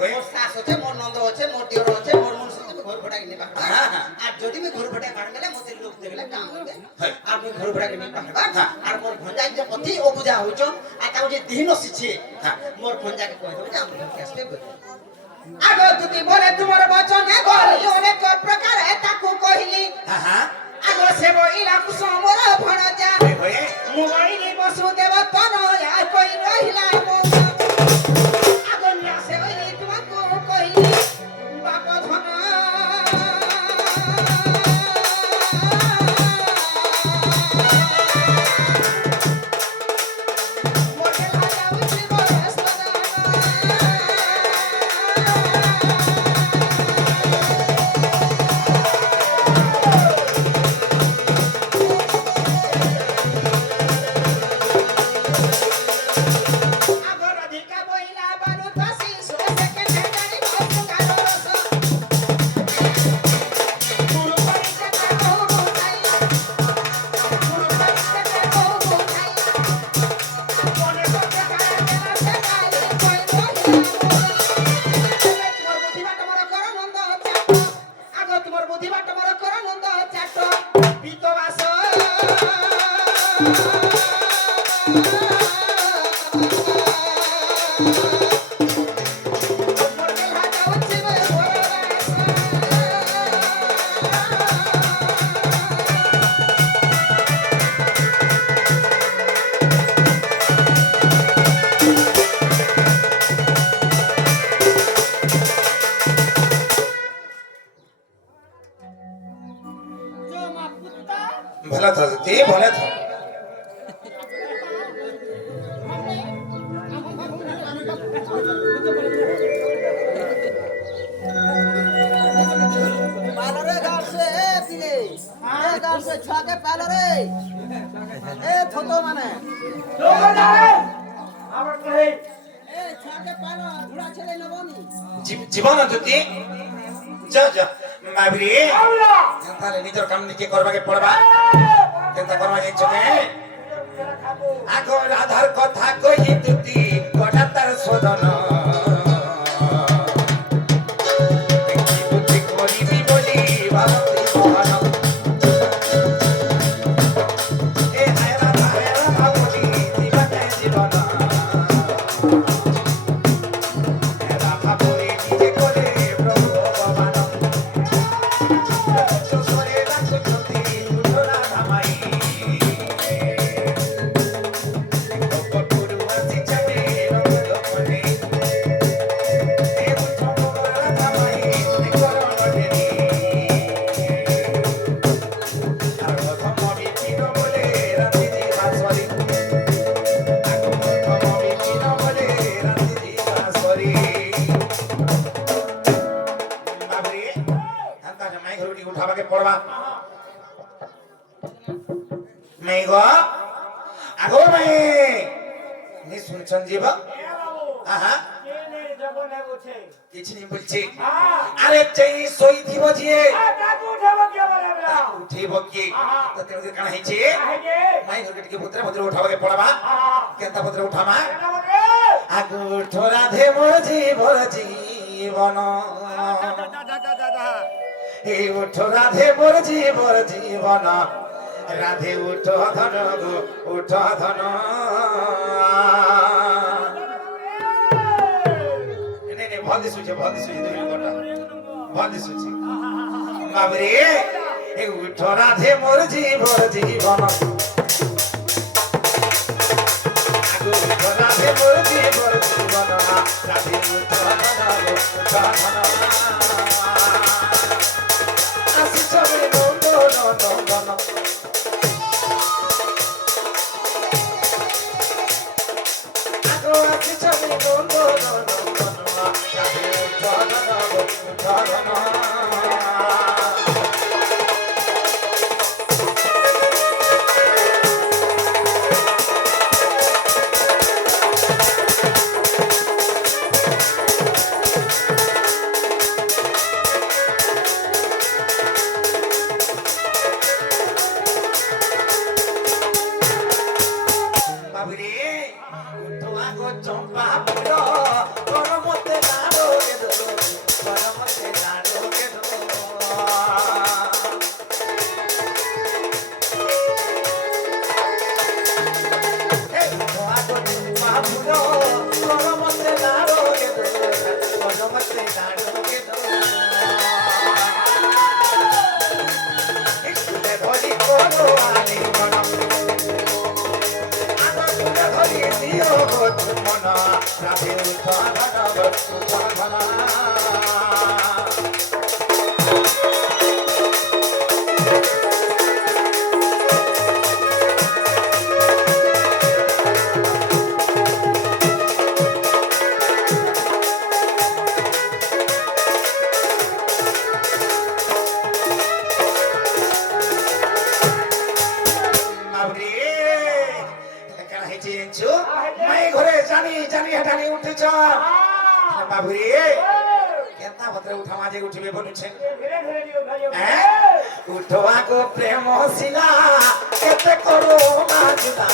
মোর শাশ আছে মোর নন্দ আছে মোর দিওর আছে মোর মুন আছে ঘর ভড়া কিনে পারবা আর যদি আমি ঘর ভড়া পার গেলে মতে লোক দেখলে কাম হবে আর আমি ঘর ভড়া কিনে পারবা আর মোর ভঞ্জা যে অতি অবুজা হইছ আর তাও যে দিন শিছে মোর ভঞ্জাকে কই দেব যে আমি ক্যাস্টে কই আগো তুই বলে তোমার বচনে গলি অনেক প্রকার তাকু কইলি আগো সে বইলা কুসমর ভণজা মোবাইল বসুদেব তন আর কই রহিলা মো আগো নিয়া সে বইলি তোমাকু কইলি বাপ ধন भला था ते भला था पालरे गाड़ से दिले गाड़ से छाके पालरे थतो माने आवर कहे छाके पालो घोड़ा छले नबनी जीवन तुती जा जा माबरी ताले निजर काम निके करबाके पड़बा केनता करबा जाइछो के आगो आधार कथा कहि तुती कोटा तार सोदन देखि बुद्धि करिबी बोली भाबती मोहन ए आयरा भाबती दिबाते जीवन एरा भाबरी निजे करे प्रभु भगवान पड़वा मैं गो आगो मैं नि सुनछन जीव आहा किछ नि बोलछे अरे चई सोई थिबो जिए उठेबो के त तेरे काना हेछे मैं घर के पुत्र भद्र उठाबा के पड़वा केनता भद्र उठामा आगो ठोरा धे मोर जीवन हे उठो राधे मोर जीवन राधे उठो धन गो उठो धन ने भल्दी सुचे दुई गोटा भल्दी सुचे बाबरे हे उठो राधे मोर जीवन आगो उठो राधे मोर जीवन राधे उठो धन गो उठो धन चंपा ফুলো গরমতে দাঁড়োগে গরমতে দাঁড়োগে একটুতে ধরি করো আলি মনম আদতুলে ধরি দিও মন রাধে উঠা ঘরে জানি জানি হেটানি উঠেছ বাবুরে কেতা ভদ্রে উঠা মাঝে উঠিবে বলুছে উঠো আগো প্রেম শিলা কেতে করো মাজুদা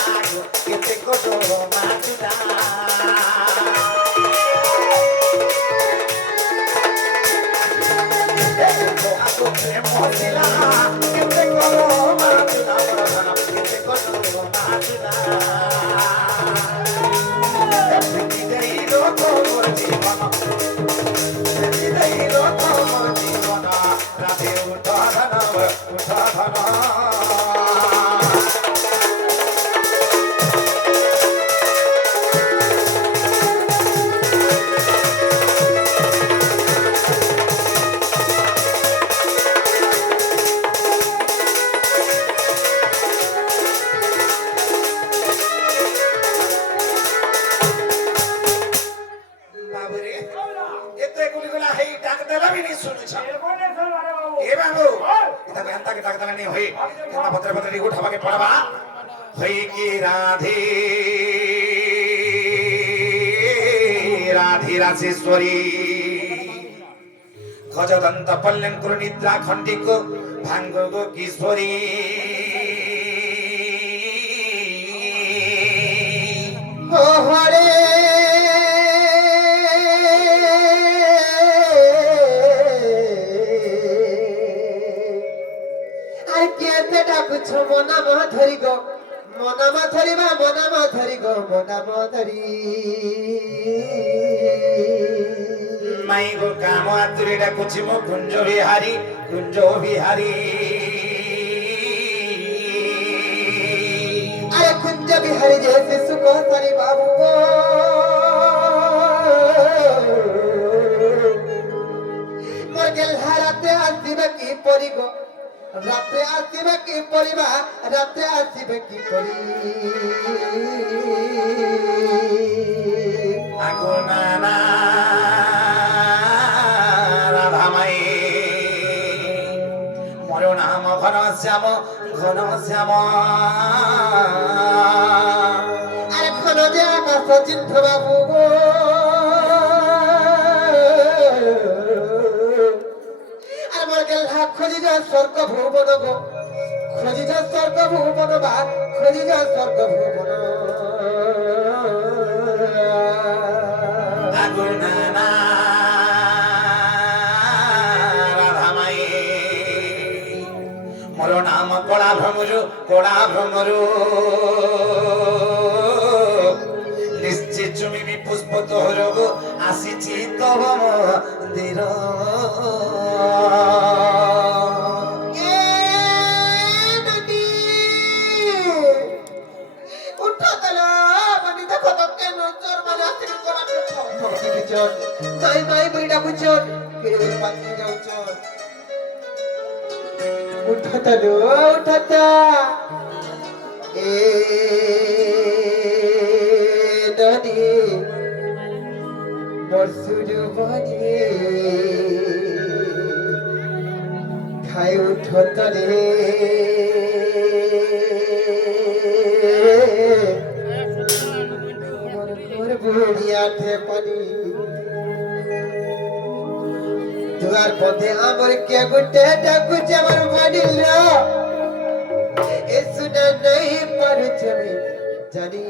কেতে করো মাজুদা উঠো আগো প্রেম শিলা কেতে করো মাজুদা কেতে করো মাজুদা রাধে উঠা রাধে রাধেশ্বরী খজদন্ত পল্লঙ্কুর নিদ্রা খণ্ডিক ভাঙ্গ কিশোরী হরে আর কেতে ডাকুছ মনামা ধরি গো মনামা ধরিবা মনামা ধরি গো মনামা ধরি মাই গো কাম আতুরে ডাকুছি মো কুঞ্জ বিহারী আরে কুঞ্জ বিহারী যে শিশু কোথারি বাবু গো মোর গেল হারাতে আসিবে কি পরি গো রাতে আসিবে কি পরিবা রাতে আসিবে কি পরি আগুনানা রাধামাই মোর নাম ঘন শ্যাম আরে ঘন যে আকাশ চিন্তা বাবু গো আর মোর গেল খোঁজি যা স্বর্গ ভুবন গো খোঁজি যা স্বর্গ ভুবন বা খোঁজি যা স্বর্গ ভুবন আগুনানা রাধামাই মোর নাম কড়া ভ্রমরু নিশ্চিত জমি পুষ্প তোর গো আসিছি তব মন্দির নাই নাই বইটা বুঝছন কেড়ে পাতি যাওছন উঠতা লো উঠতা এ নদী বর্ষুর বনে খাই উঠতা রে বুড়িয়াঠে পানি দুয়ার পথে আমার কে গুটে ডাকুছে আমার বডিল এ শুনে নাই পারছে আমি জানি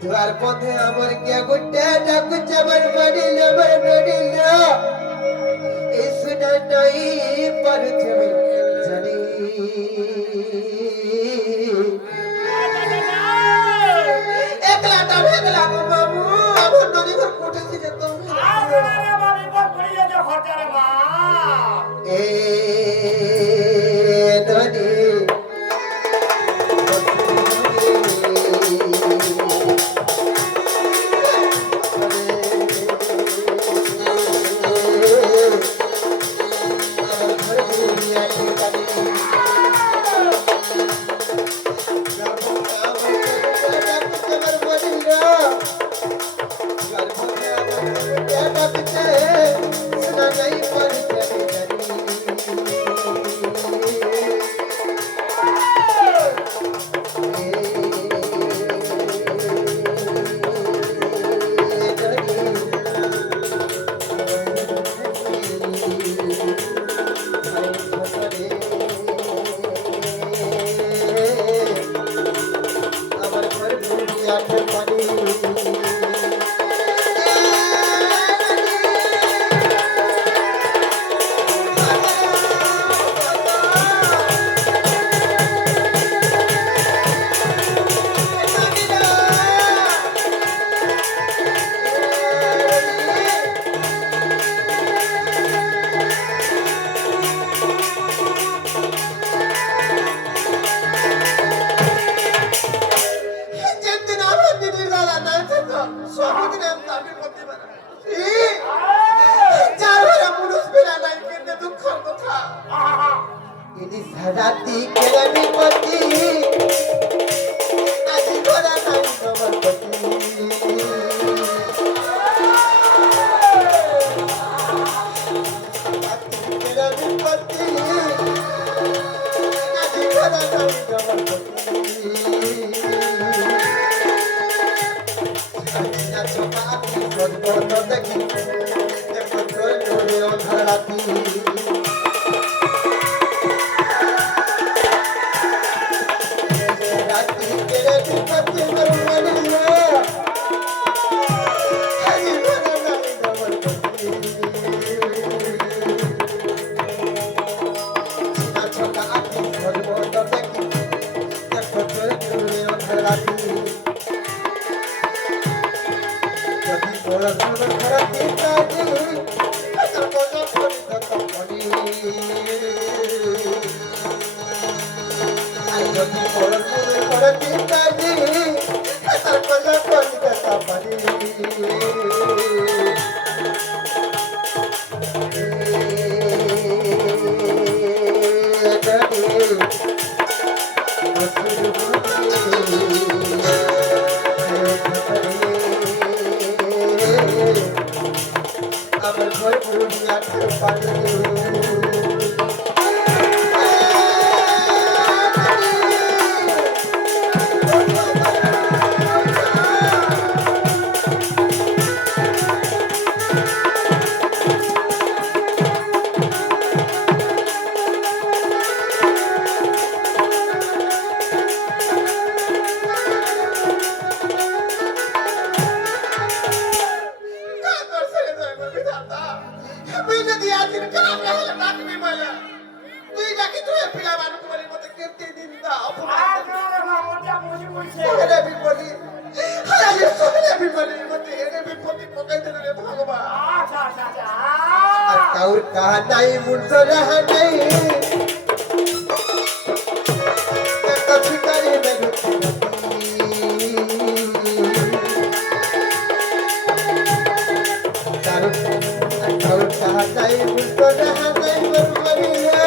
দুয়ার পথে আমার কে গুটে ডাকুছে আমার বডিল এ শুনে নাই পারছে আমি জানি এ ধনী আমার ঘরে আছে পানি যেদিন আমার দিদির বেলা না থাকতো সবদিন আমি করতে পারি যার ঘরে মুরুষ বেলা নাই কিন্তু দুঃখের কথা দিদি সাজাতি কেরামি পতি আজি ঘরে নাই তোমার পতি কেরামি পতি আজি ঘরে নাই তোমার পতি দেখি ধরাতি রাতি কেড়ে ঢুকাতে মরুয়া ছোটা আতি ধরব দেখি দেখো ধরাতি যদি বড় সুন্দর ধরাতি কাজে তোর কথা করি তো করি আর যদি বড় সুন্দর ধরাতি কাজে তোর কথা করি তো করি আমার ঘর পুরুলিয়া পানি और कहा नहीं मुझसे रहा नहीं कभी करी में और कहा नहीं मुझसे रहा नहीं मरिया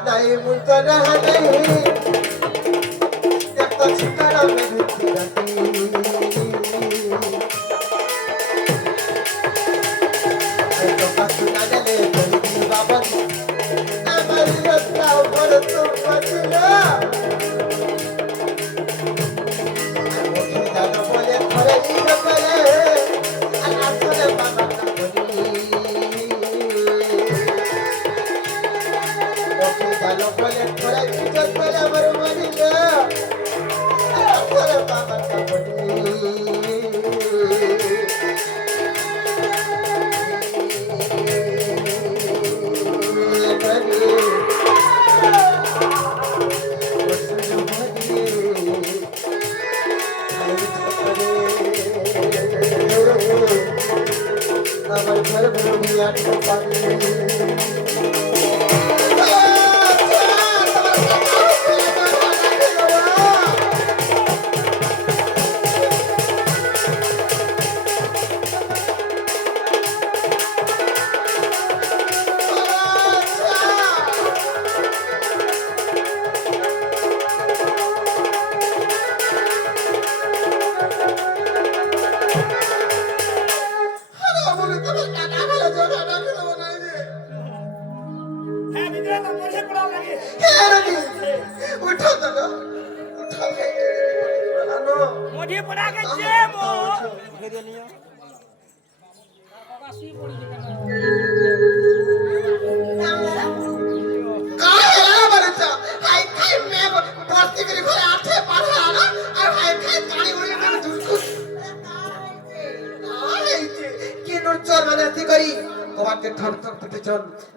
नहीं मुझे रहा नहीं शिकारा में আমার ঘর ভূমিয়া হ্যাঁ ভিতরে তো মরে পড়া লাগে উঠো দাদা উঠো আনো মরে পড়া গেছে মো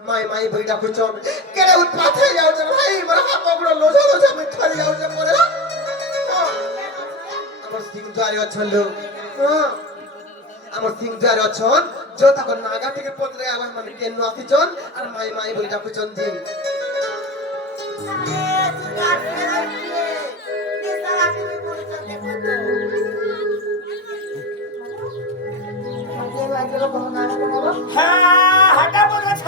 মাই মাই বই ডাকুছন কেড়ে উৎপাত হয়ে যাওছেন ভাই মোর হাত গুলো লোঝা লোঝা আমি ঠরি যাওছে মোরে আমার সিং দ্বারে অছন লোক আমার সিং দ্বারে অছন जो तक नागा থেকে পত্রে আবার মানে কেন আসিছন আর মাই মাই বই ডাকুছন জি হ্যাঁ হাটা বলেছ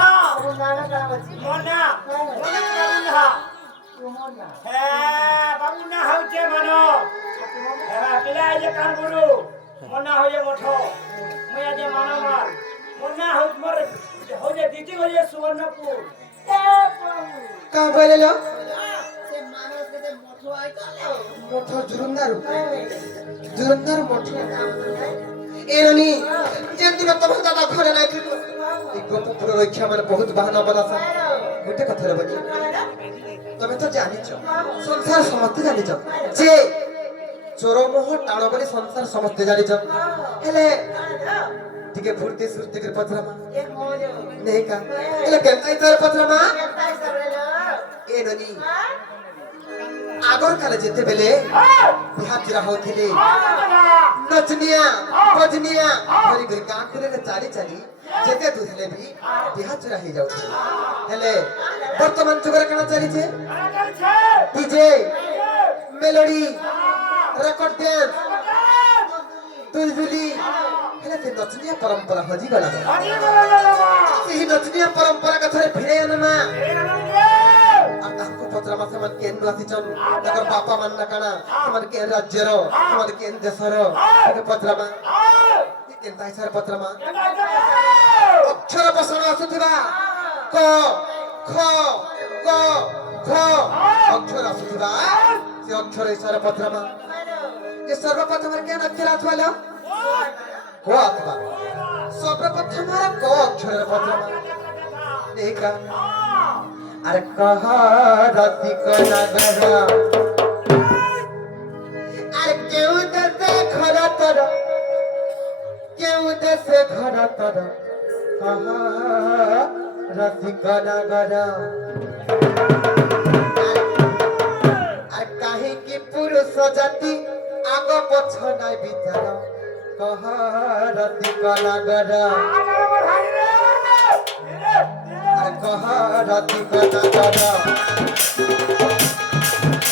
মনা মনা হ্যাঁ বাবু না হচ্ছে মানো হ্যাঁ পিলা যে কান গুরু মনা হয়ে মঠো মই যে মানো মার মনা হচ্ছে মোর হয়ে দিতি হয়ে সুবর্ণপুর কা বলেলো সে মানুষ কে মঠো আইতালো মঠো জুরন্দার মঠো এরনি যেদিন তোমার দাদা ঘরে নাই ছিল এই গোপপুর রক্ষা মানে বহুত বাহানা বলাসা গোটে কথা রে বলি তুমি তো জানিছ সংসার সমস্ত জানিছ যে চোরমোহ টাণ বলি সংসার সমস্ত জানিছ হেলে টিকে ফুর্তি সুরতি করে পচরামা নেই কা হেলে কেনতাই তোর পচরামা এরনি আগর কালে যেতে বেলে বিহাতিরা হউଥିଲେ নচনিয়া বজনিয়া ঘরি ঘরি গাঁ করে চালি চালি যেতে দুধলে भी বিহাতিরা হয়ে যাউଥିଲେ হেলে বর্তমান যুগরে কেন চালিছে ডিজে মেলোডি রেকর্ড ড্যান্স তুলজুলি হেলে তে নচনিয়া পরম্পরা হজি গলা সেই নচনিয়া পরম্পরা কথারে ফিরে আনমা आपको पत्र मासे मन केन राति चन तकर बापा मन ना काना मन केन राज्य रो मन केन देश रो के पत्र मा केन ताई सर पत्र मा अक्षर बसण आसुथिबा क ख ग घ अक्षर आसुथिबा से अक्षर सर पत्र मा ये सर्वप्रथम केन अक्षर आथवाला क अथवा सर्वप्रथम क अक्षर पत्र मा देखा अरे कहा राती को नगर अरे क्यों दसे घर तर क्यों दसे घर तर कहा राती को नगर अरे काहे की पुरुष जाति आगो पछ नाय विचार कहा राती को नगर कहा राती का नजारा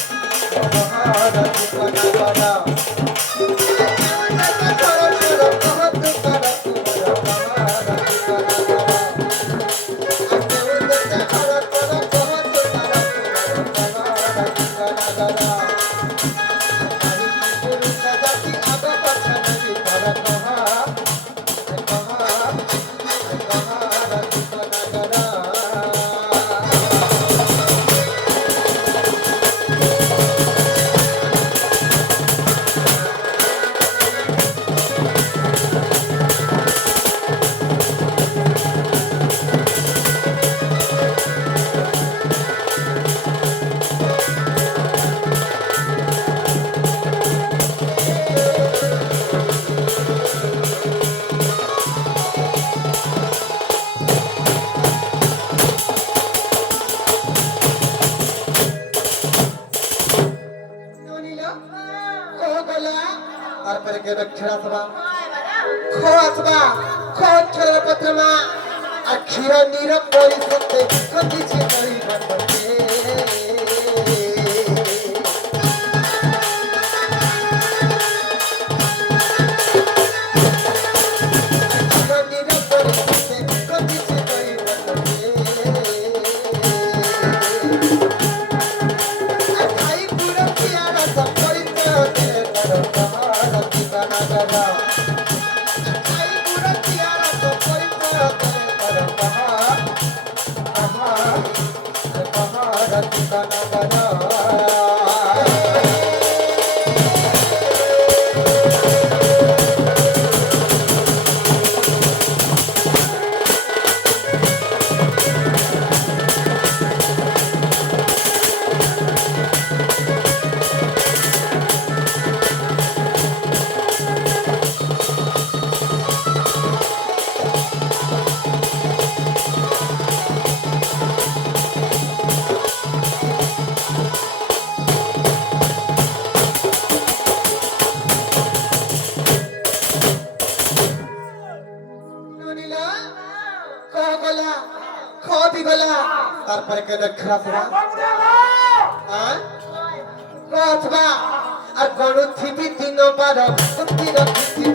कहा राती का नजारा ଛେଡ଼ାସବା ଖ ଆସବା ଖ ଅକ୍ଷର ପତ୍ରମା ଆଖିର ନିର ପରିସତେ ଖୋଜିଛି କହିବା তারপরে কেন খাসবা খাসবা আর কোন থিবি দিন বার সত্যি রাখি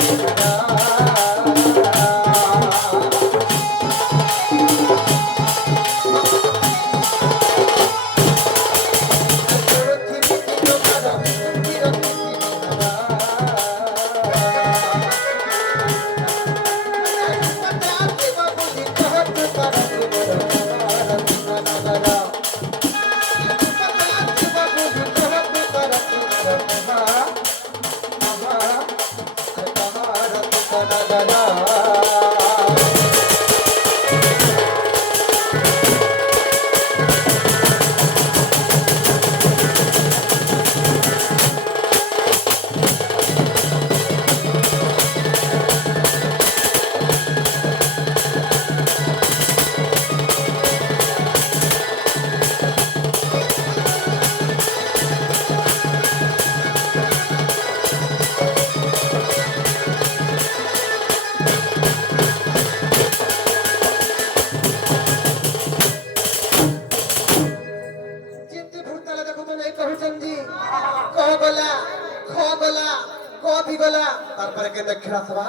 তারপরে কেন খাসবা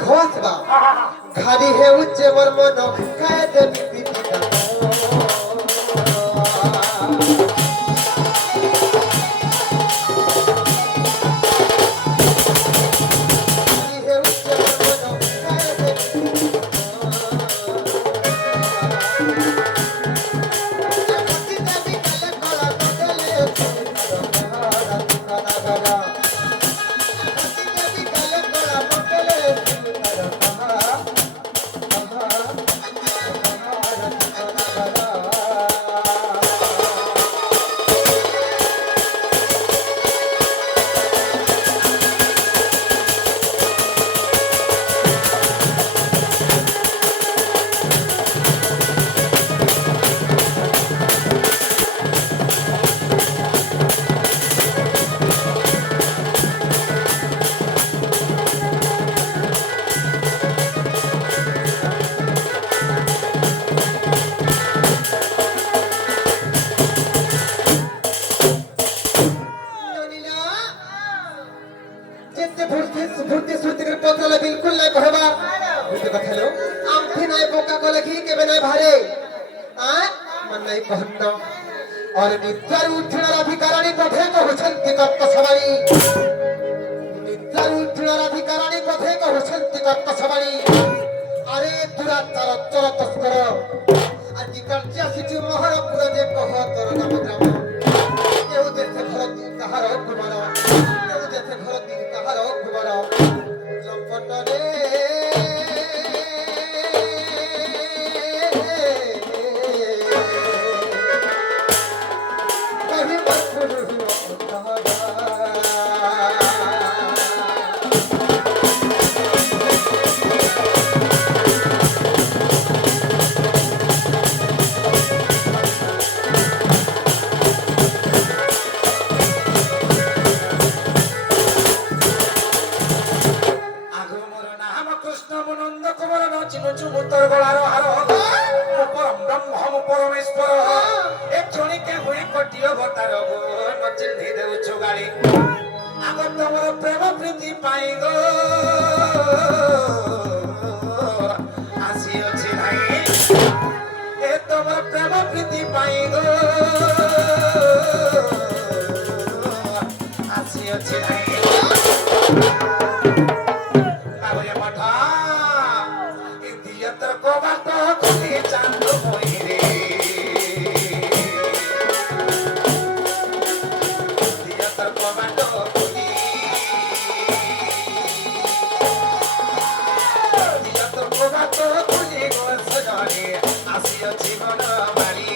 খাসবা খালি হেউছে মোর মন খায় দেবি পিতা और निद्रार उठणार अधिकाराने कथे कहउछन्ति कर्तसवाणी निद्रार उठणार अधिकाराने कथे कहउछन्ति कर्तसवाणी अरे दुराचार चर तस्कर आदि कार्य सिचु महर पुरजे कह तोर नाम ग्राम केउ देखे भरती कहार कुमार केउ देखे भरती कहार कुमार लंपटरे ନୁଚୁ ମୁତର ଗଳାର ହାର ମୁଁ ପରମ ବ୍ରହ୍ମ ମୁଁ ପରମେଶ୍ୱର ଏ କ୍ଷଣିକେ ହୁଏ କଟିବ ତାର ନଚିନ୍ଧି ଦେଉଛୁ ଗାଳି ଆଗ ତମର ପ୍ରେମ ପ୍ରୀତି ପାଇଁ ଗୋ ଆସିଅଛି ଭାଇ ଏ ତମର ପ୍ରେମ ପ୍ରୀତି ପାଇଁ ଗୋ ଆସିଅଛି ଭାଇ বাবুরে মঠা ইতিয়ত কবাট খুলি চাঁদ মইরে ইতিয়ত কবাট খুলি ইতিয়ত কবাট খুলি গো সজনে আসিଅଛି মন বাড়ি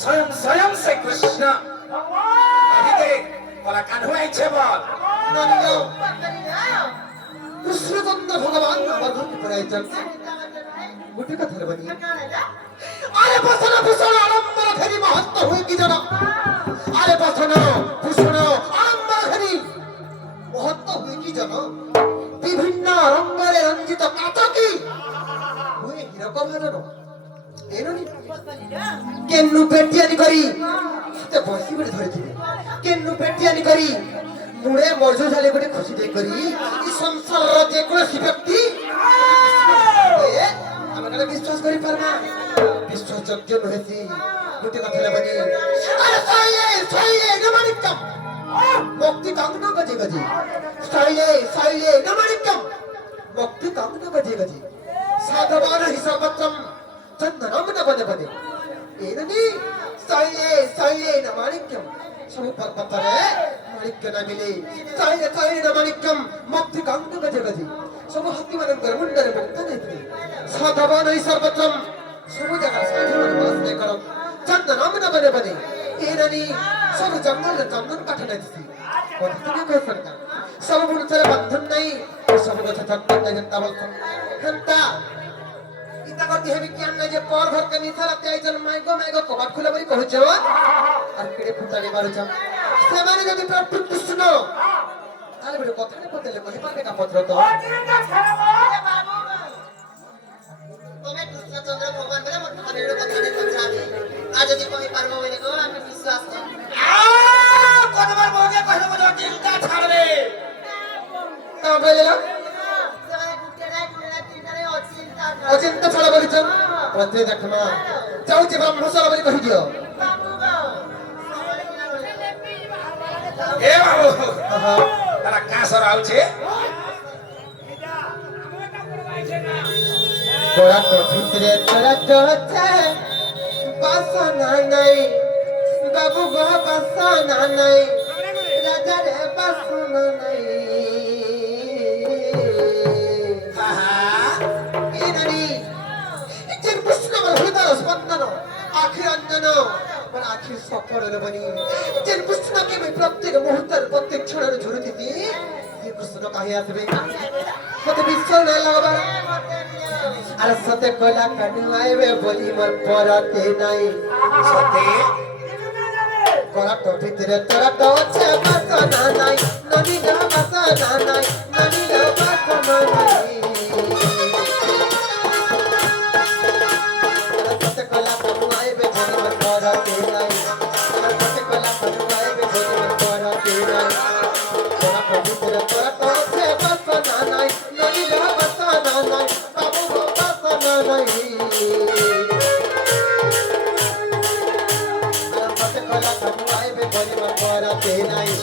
स्वयं स्वयं से कृष्ण अभी देख बोला कान हुआ इच्छे बोल কৃষ্ণচন্দ্র ভগবান আমার ধর্মে পড়াই চলছে গোটে কথার বলি আরে বসন ভূষণ আড়ম্বর ধরি মহত্ব হয়ে কি জানো আরে বসন ভূষণ আড়ম্বর ধরি মহত্ব হয়ে কি জানো বিভিন্ন রঙের রঞ্জিত কাচকি হয়ে কিরকম জানো এরনি কেন্নু পেটিয়ানি করি তে বসি বলে ধরেছিবে কেন্নু পেটিয়ানি করি মুড়ে মর্জ ঝালে গোটে খুশি দেই করি এই সংসারর যে কোনসি ব্যক্তি আমি কালে বিশ্বাস করি পারবা বিশ্বাসযোগ্য নহেছি গোটে কথা বলি আরে সাইলে নমানিকম মুক্তি কামনা গজে গজে সাইলে নমানিকম মুক্তি কামনা গজে গজে সাধবান হিসাবত্রম চন্দনম বনে বনে এরনি সাইলে নমানিকম सब पत्थरे माणिक्य न मिले साइले न माणिक्यम मुक्ति कांग गजे गजे सब हत्ती मन मुंडर मुक्त नेत्री साधवान सर्वत्रम सब जगह साधु मन वास ने करम चंदनम न बने बने एननी सब जंगल चंदन काठ नेती कोथि कह सकता सब मुनचर बंधन नहीं सब कथा चंदन नहीं जनता बोलता हंता इता करती है विज्ञान ने जे पर घर के निथर अत्याय जन माइगो कबाट खुले बरी कहु जवा আর কেড়ে ফুটানি মারুছ সেমানে যদি প্রত্যুত কৃষ্ণ তাহলে বড় কথা না বললে কই পাবে কা পত্র তো তুমি কৃষ্ণচন্দ্র ভগবান বলে মত করে কথা নে পছাবে আর যদি কই পারবো বলে গো আমি বিশ্বাস করি কতবার বউকে কইলো বলে চিন্তা ছাড়বে তা বলে না সবাই গুটে নাই তিনটারে অচিন্তা অচিন্তা ছাড়া বলিছ পত্রে দেখ মা যাও যে ব্রহ্মসর বলি কই দিও ए बाबू तारा कासर आउछे তোরা তো ভিতরে তোরা তো আছে বাসনা নাই বাবু গো বাসনা নাই রাজা রে বাসনা নাই এনানি যে কৃষ্ণ হৃদয় স্পন্দন আখির অঞ্জন पर आखिर सफल रे बनी जे कृष्ण के भी प्रत्येक मुहूर्त प्रत्येक क्षण रे झुरती थी ये कृष्ण काहे आसबे मते विश्वास न लगबा अरे सते कोला कनु आइबे बोली मोर परते नाही सते कोला तो भीतर तोरा तो छे बसना नाही नदी ना बसना नाही नदी ना बसना नाही सते कोला कनु आइबे बोली मोर परते नाही सते कोला कनु आइबे बोली मोर परते नाही कोला तो भीतर तोरा तो छे बसना नाही नदी ना बसना नाही बाबू हो बसना नाही सते कोला कनु आइबे बोली मोर परते नाही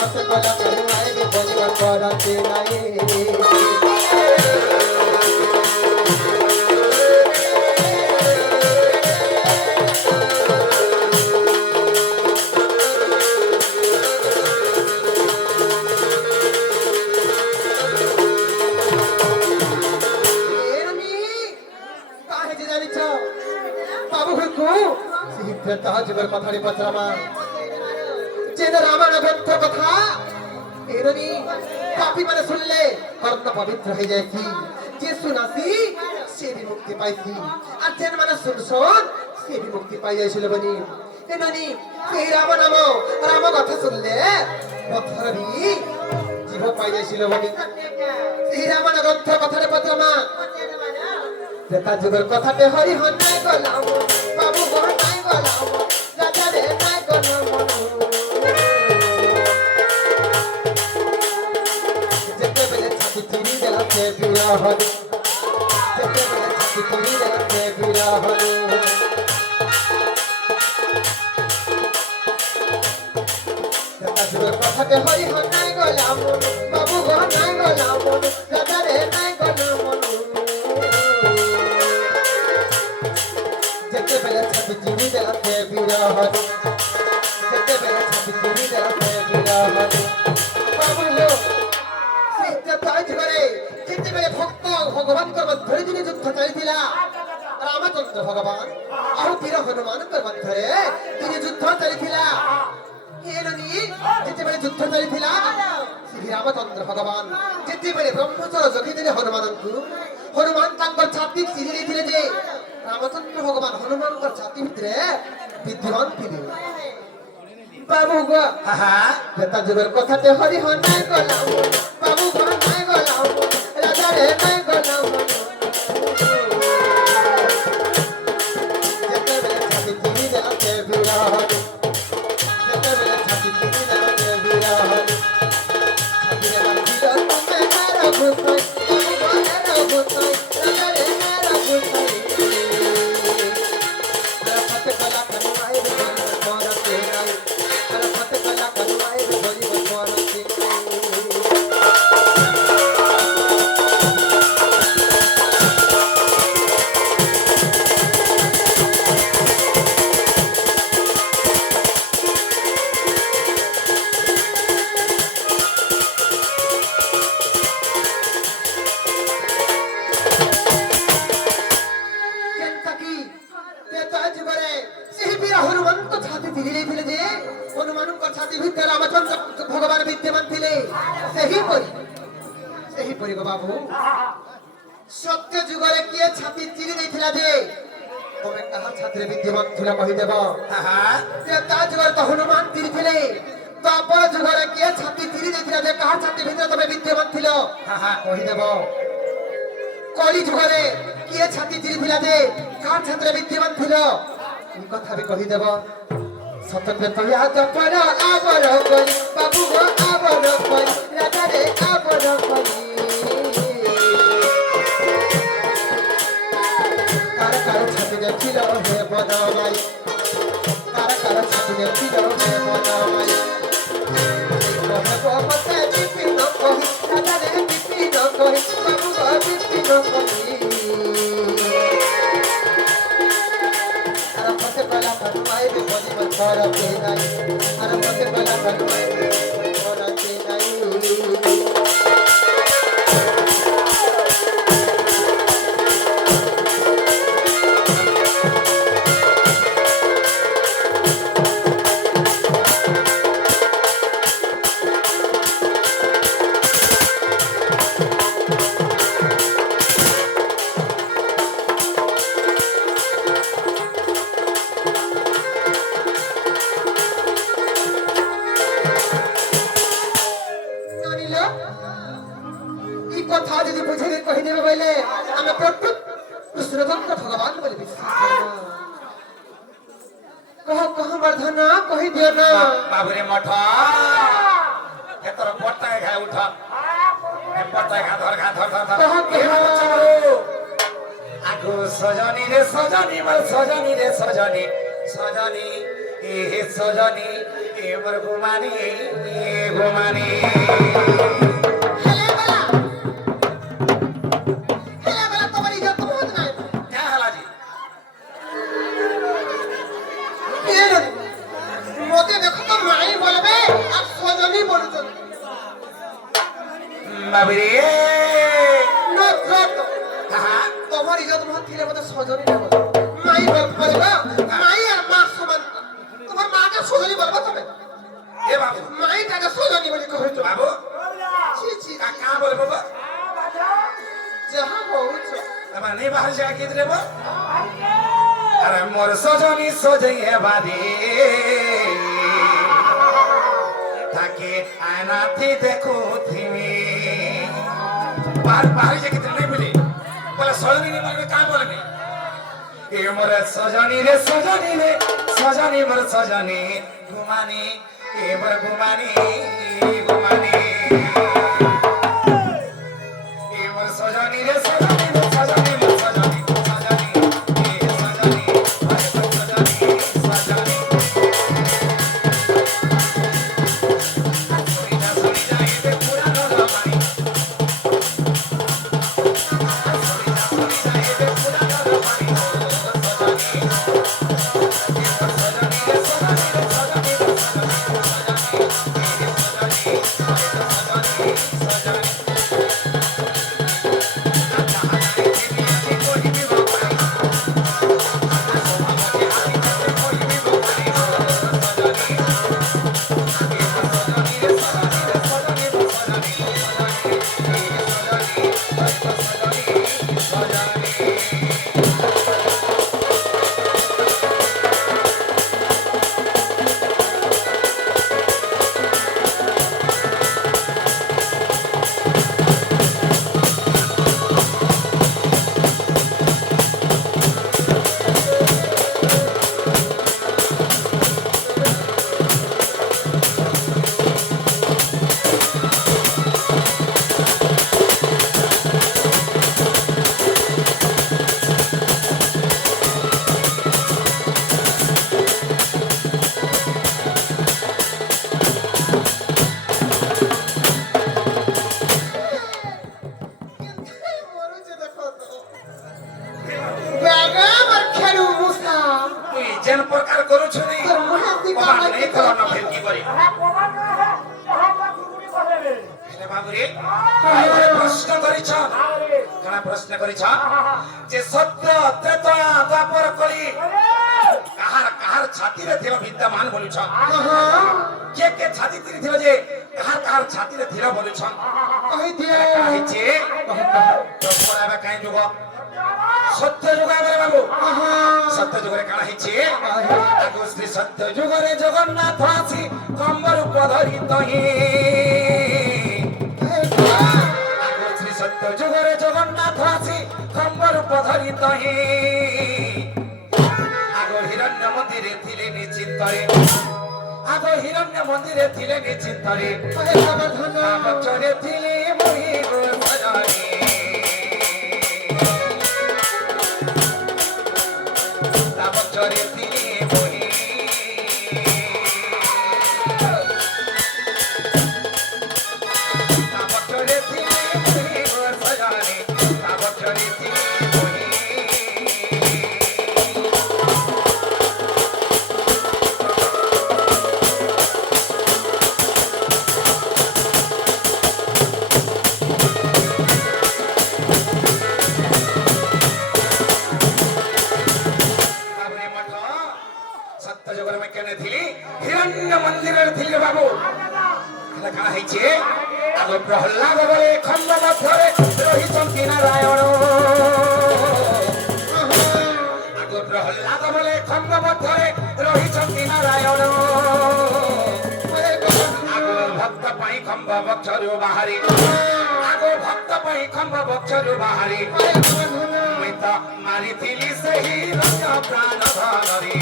सते कोला कनु आइबे बोली मोर परते नाही তাহা জীবের কথাটি পচরামা যেন রামায়ণ গ্রন্থ কথা এরনি পাপি মানে শুনলে কর্ণ পবিত্র হয়ে যাইছি যে শুনাছি সে বিমুক্তি পাইছি আর যেন মানে শুনছন সে বিমুক্তি পাই যাইছিল বনি এরনি সেই রাম নাম রাম কথা শুনলে পথরবি জীব পাই যাইছিল বনি সেই রামায়ণ গ্রন্থ কথাটি পচরামা ত্রেতা যুগের কথাতে হরি হন নাই গলাম বাবু গো নাই গলাম রাজা রে নাই গলাম যেতে বেলে ছাতি তিরি দেলাতে বিরহ যেতে বেলে ছাতি তিরি দেলাতে বিরহ ত্রেতা যুগের কথাতে হরি হন নাই গলাম বাবু গো নাই গলাম রাজা রে নাই গলাম যেতে বেলে ছাতি চিনি দেলাতে বিরহ যেতে বেলে ছাতি চিনি দেলাতে বিরহ বাবু সে তাই করে যেতে বেলে ভক্ত ভগবানଙ୍କର ମଧ୍ୟରେ ଦିନେ ଯୁଦ୍ଧ ଚାଲିଥିଲା ରାମଚନ୍ଦ୍ର ଭଗବାନ ଆଉ ବୀର ହନୁମାନଙ୍କ ମଧ୍ୟରେ ଦିନେ ଯୁଦ୍ଧ ଚାଲିଥିଲା ଏଲନି ଯେତେବେଳେ ଯୁଦ୍ଧ ଚାଲିଥିଲା ଶ୍ରୀ ରାମଚନ୍ଦ୍ର ଭଗବାନ ଯେତେବେଳେ ବ୍ରହ୍ମଚର ଜଗିଥିଲେ ହନୁମାନଙ୍କୁ ହନୁମାନ ତାଙ୍କର ଛାତି ଚିରି ଦେଇଥିଲେ ଯେ ରାମଚନ୍ଦ୍ର ଭଗବାନ ହନୁମାନଙ୍କର ଛାତି ଭିତରେ ବିଦ୍ୟମାନ ଥିଲେ ବାବୁ ଗো ତ୍ରେତା ଯୁଗର କଥାଟେ ହରି ହଁ ନାଇଁ ଗଲାମ ବାବୁ ଗো ନାଇଁ ଗଲାମ ରାଜା ରେ ନାଇଁ ଗଲାମ ଯେତେବେଳେ ଛାତି ଚିରି ଦେଲାତେ ବିରହ ଯେତେବେଳେ ଛାତି ଚିରି ଦେଲାତେ ବିରହ ଛାତିରେ ବାନ୍ଧିଲ ତୁମେ ମାର ଘୁଷାଇ ବାବୁ ଗো ମାର ଘୁଷାଇ ରାଜା ରେ ମାର ଘୁଷାଇ फते कला कनुआई रे मोर के नाई अरे फते कला कनुआई रे भरी मोर के केंटाकी ত্রেতা যুগরে সেই বীর হনুমন্ত ছাতি ধীরে ধীরে যে হনুମାନଙ୍କ ছাতি ভিতরে রামচন্দ্র ভগবান বিদ্যমান ଥିଲେ ସେହିପରି গো ବାବୁ ସତ୍ୟ ଯୁଗରେ କିଏ ଛାତି ଚିରି ଦେଇଥିଲା ଯେ ତମେ କାହା ଛାତିରେ ବିଦ୍ୟମାନ ଥିଲ କହିଦେବ ତ୍ରେତା ଯୁଗରେ ତ ହନୁମାନ ଚିରିଥିଲେ ଦ୍ୱାପର ଯୁଗରେ କିଏ ଛାତି ଚିରି ଦେଇଥିଲା ଯେ କାହା ଛାତି ଭିତରେ ତମେ ବିଦ୍ୟମାନ ଥିଲ କହିଦେବ কলি যুগরে কিয়ে ছাতি চিরিଥିଲା যে কার ছাত্রে বিদ্যমান ছিল এই কথা বি কহি দেব সতকে তয়া জপর আবর করি বাবু গো আবর করি রাজা রে আবর করি কার কার ছাতিরে ছিল হে বনমাই কার কার ছাতিরে ছিল হে বনমাই কহে গো মতে বিপিন কহি রাজা রে বিপিন কহি বাবু গো বিপিন কহি আরে ফতে কলা কনুআই রে বনি মছর কে নাই আরে ফতে কলা কনুআই রে মছর কে নাই কথা যদি বুঝে কহি দেবে বলে আমি প্রত্যুত কৃষ্ণচন্দ্র ভগবান বলে বিশ্বাস কহ কহ বর্ধন কহি দিও না বাবুরে মঠ এতর পট্টায় ঘায় উঠ পট্টায় ঘা ধর কহ কহ আগো সজনী রে সজনী মার সজনী রে সজনী সজনী এ সজনী এ মোর গুমানি এ গুমানি মতে দেখো তো মাই বলবে আর সজনী বলছেন বাবুরে তোমার ইজ্জত মত থিলে মতে সজনী বলবে মাই বলবে মাই আর মা সমান আমার নেই বাহার যা কি দেব আরে মোর সজনী সজাইয়ে বাড়ি তাকে আয়নাতে দেখো তুমি বাহার বাহার যা কি নেই বলি বলে সজনী নি বলবে কাম বলবে এ মোর সজনী রে সজনী রে সজনী মোর সজনী ঘুমানি এ মোর ঘুমানি ঘুমানি এ মোর সজনী রে সজনী রে সজনী মোর সজনী সজনী এ সজনী আরে তোর সজনী সজনী সরি যা এতে পুরানো রমাই সরি যা এতে পুরানো রমাই তুই যেন প্রকার করছ নি প্রমাণ নেই করো না ফের কি করি হেলে বাবুরে আরে প্রশ্ন করিছ কেন প্রশ্ন করিছ যে সত্য ত্রেতা দ্বাপর কলি কাহার কাহার ছাতিরে থিল বিদ্যমান বলুছ কে কে ছাতি তিরি থিল যে কাহার কাহার ছাতিরে থিল বলুছ কাহিছে তো পড়াবে কাই যুগ সত্য যুগ আবে বাবু সত্য যুগরে কাଣା ହେଇଛି আগো শ্রী সত্য যুগরে জগন্নাথ আসি কম্বর উপধরি তহি আগো শ্রী সত্য যুগরে জগন্নাথ আসি কম্বর উপধরি তহি আগো হিরণ্য মন্দিরে থিলে নিশ্চিন্তরে আগো হিরণ্য মন্দিরে থিলে নিশ্চিন্তরে বছরে থিলে মহি গোসজনী বছরে থিলে মহি বছরে থিলে মহি গোসজনী বছরে থিলে মহি বাবুরে মঠ সত্য যুগরে মই কেনে থিলি হিরণ্য মন্দিরে থিলি বাবু হেলা কাଣା ହେଇଛି আগ প্রহ্লাদ বলে খন্ড মধ্যরে রহিଛନ୍ତି নারায়ণ আগ প্রহ্লাদ বলে খন্ড মধ্যরে রহিଛନ୍ତି নারায়ণ আগ ভক্ত পাই খম্ব বক্ষরু বাহারি আগ ভক্ত পাই খম্ব বক্ষরু বাহারি মুই তো মারিଥିଲି ସେହି ରଙ୍ଗ ପ୍ରାଣ ଧରି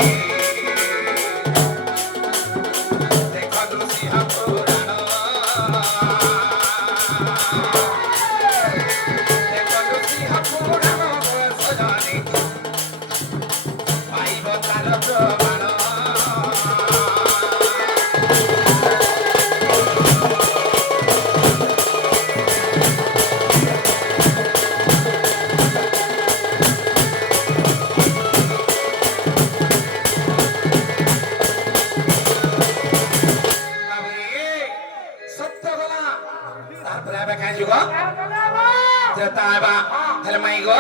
ଦେଖନ୍ତୁ ସିଂହ ପୁରାଣ ଦେଖନ୍ତୁ ସିଂହ ପୁରାଣ ସଜনী ପାଇବ ତାର ପ୍ରମାଣ সত্য গলা তারপরে আবার কাজ যুগ ত্রেতা আবা হেলে মাই গো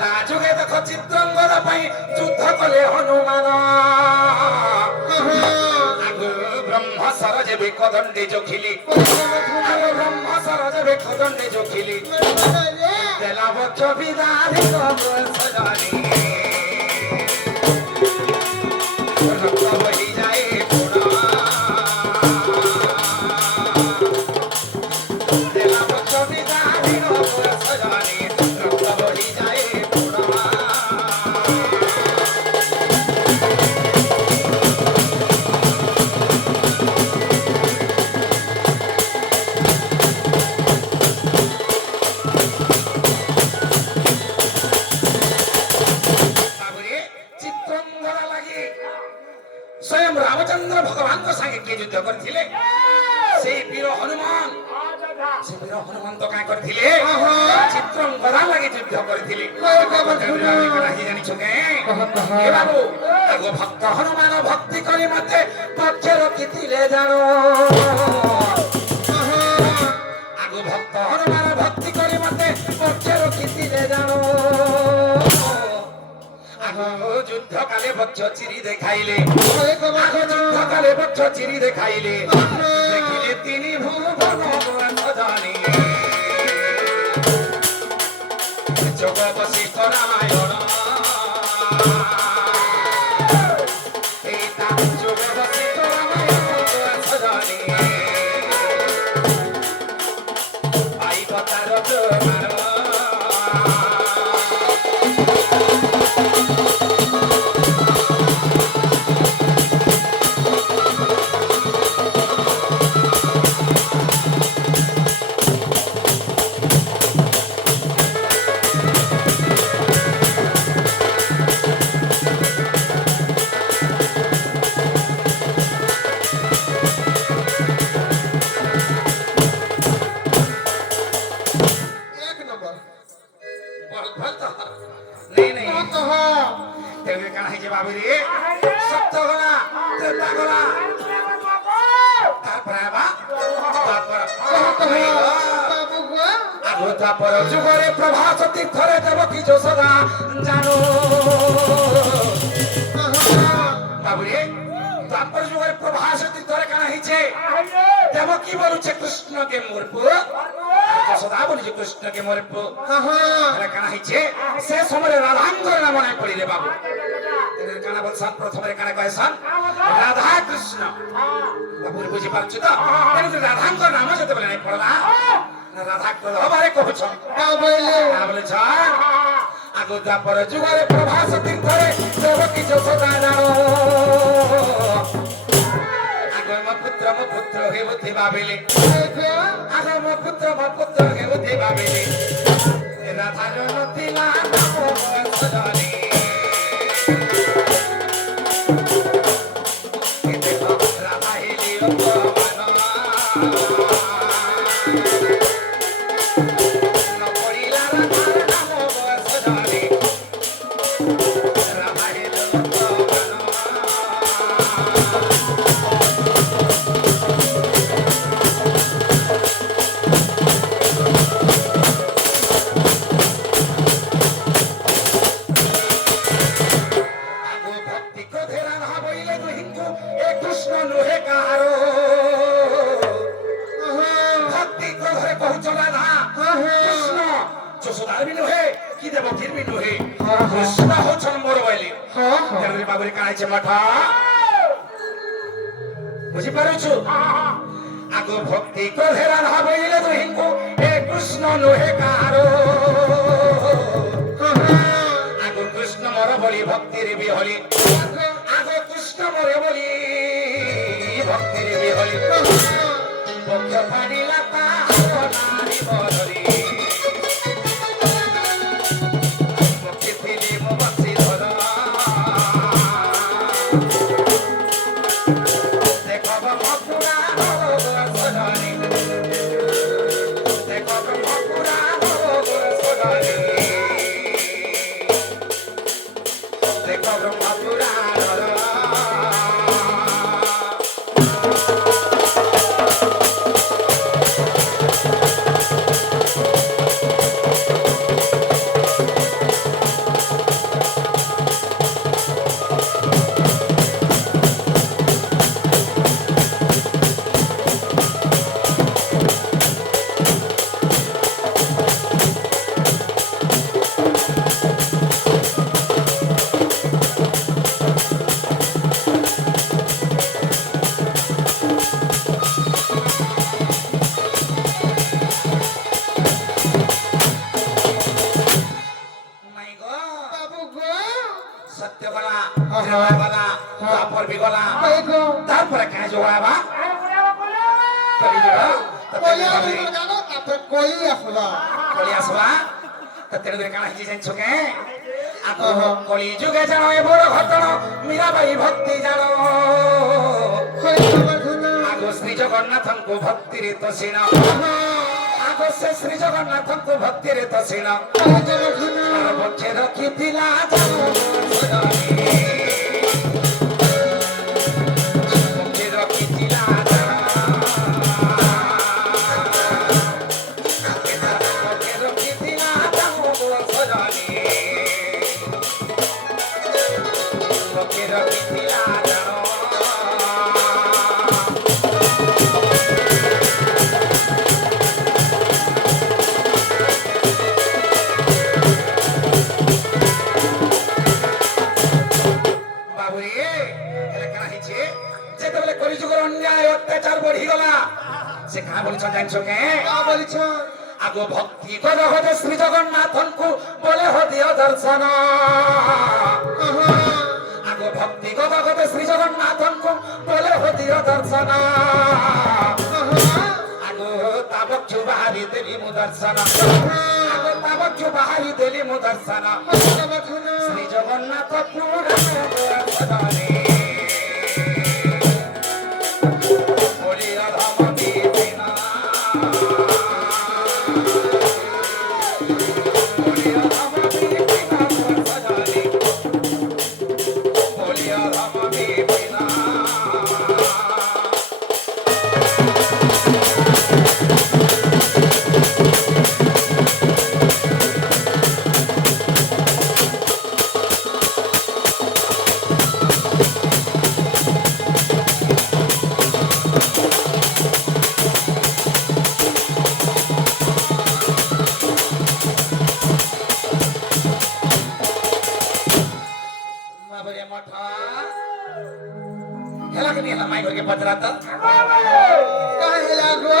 তা যুগে দেখো চিত্রঙ্গদ পাই যুদ্ধ কলে হনুমান আগ ব্রহ্ম সরজে বেকদণ্ডে জখিলি আগ ব্রহ্ম সরজে বেকদণ্ডে জখিলি দেলা বচ্চ বিদারি গো সজনী রক্ত বহি যায় পোড়া দেলা বচ্চ বিদারি গো সজনী রক্ত বহি যায় পোড়া स्वयं रामचंद्र भगवान को संगे के युद्ध करथिले से वीर हनुमान तो का करथिले चित्रंगदा लागि युद्ध करथिले नाही जानि छके हे बाबू आगो भक्त हनुमान भक्ति करी मते पक्ष रखिथिले जानो आगो भक्त हनुमान भक्ति करी मते पक्ष रखिथिले जानो যুদ্ধ কালে বচ্চ চিরি দেখাইলে যুদ্ধ কালে বচ্চ চিরি দেখাইলে দেখিলে তিনি ভুবন সজনী যোগ বশিষ্ঠ রামায়ণ এইটা যোগ বশিষ্ঠ রামায়ণ সজনী আই কথার জোমার नहीं नहीं तेरे का है जे बाबू रे सत्य गला तेता गला तापर आबा तापर बाबू गो आगो तापर जुगरे प्रभास तीर्थरे देवकी যশোদা জানো बाबू रे तापर जुगरे प्रभास तीर्थरे काना हिचे देवकी बोलुचे कृष्ण के मोरपु যশোদা বলছে কৃষ্ণকে মোরে এটা কানা হইছে সে সময় রাধাঙ্গর নাম নাই পড়ি রে বাবু এর কানা বলছান প্রথমে কানা কয়ছান রাধা কৃষ্ণ বাবু বুঝি পারছো তো কিন্তু রাধাঙ্গর নাম যেতে বলে নাই পড়লা রাধা কো হবারে কহছ বলেছ আগো তারপর যুগরে প্রভাস তীর্থরে দেবকী যশোদা জানো আগো মো পুত্র হে বুদ্ধি ভাবিলে আগো মো পুত্র হে বুদ্ধি ভাবিলে রাধা রতিলা নাম সজনী দেখো রাধা হেলি নপড়িলা রাধার নাম সজনী রাধা হেলি বাবুরে কানাইছে মাথা বুঝি পারছো আগো ভক্তি ক্রোধেরা না বইলে তো হিংকু এ কৃষ্ণ নহে কারো আগো কৃষ্ণ মর বলি ভক্তির বিহলি আগো কৃষ্ণ মরে বলি ভক্তির বিহলি পক্ষ পানিলা তা নারী বলি ভক্তি ফিলি মো ভক্তি ধরা দেখো গলা তারপর বি গলা কই গো তারপরে কেন জোড়াবা কলি জোড়া কই গানো তারপর কই আসবা কলি আসবা তা তেরে ধরে কানা হিজি জানছো কে আকো কলি যুগে জানো এ বড় ঘটনা মীরাবাই ভক্তি জানো কই তোমার ধনা আগো শ্রী জগন্নাথଙ୍କୁ ভক্তিরে তো সিনা আগো সে শ্রী জগন্নাথଙ୍କୁ ভক্তিরে তো সিনা কই তোমার ধনা বচ্ছে রখিଥିଲା জানো সজনী বচ্ছে রখিଥିଲା জানো বচ্ছে রখিଥିଲା জানো সজনী বচ্ছে রখিଥିଲା জানো যেତେବେଳେ କଳିଯୁଗର ଅନ୍ୟାୟ ଅତ୍ୟାଚାର ବଢିଗଲା ସେ କାହା ବୋଲିଛନ୍ ଜାଣିଛ କେ কা বলিছ ଆଗ ଭକ୍ତି କର ହରେ ଶ୍ରୀ ଜଗନ୍ନାଥଙ୍କୁ ବୋଲେ ହୋ ଦିଅ ଦର୍ଶନ ଆଗ ଭକ୍ତି କର ହରେ ଶ୍ରୀ ଜଗନ୍ନାଥଙ୍କୁ ବୋଲେ ହୋ ଦିଅ ଦର୍ଶନ ଆଗ ତା ପକ୍ଷୁ ବାହାରି ଦେଲି ମୁଁ ଦର୍ଶନ ଆଗ ତା ପକ୍ଷୁ ବାହାରି ଦେଲି ମୁଁ ଦର୍ଶନ তোমার ধনা ଶ୍ରୀ ଜଗନ୍ନାଥ ପୁରାଣରେ বলি রাধাম বিনা বলি রাধাম বিনা সজানি বলি রাধাম বিনা কাহে লাগো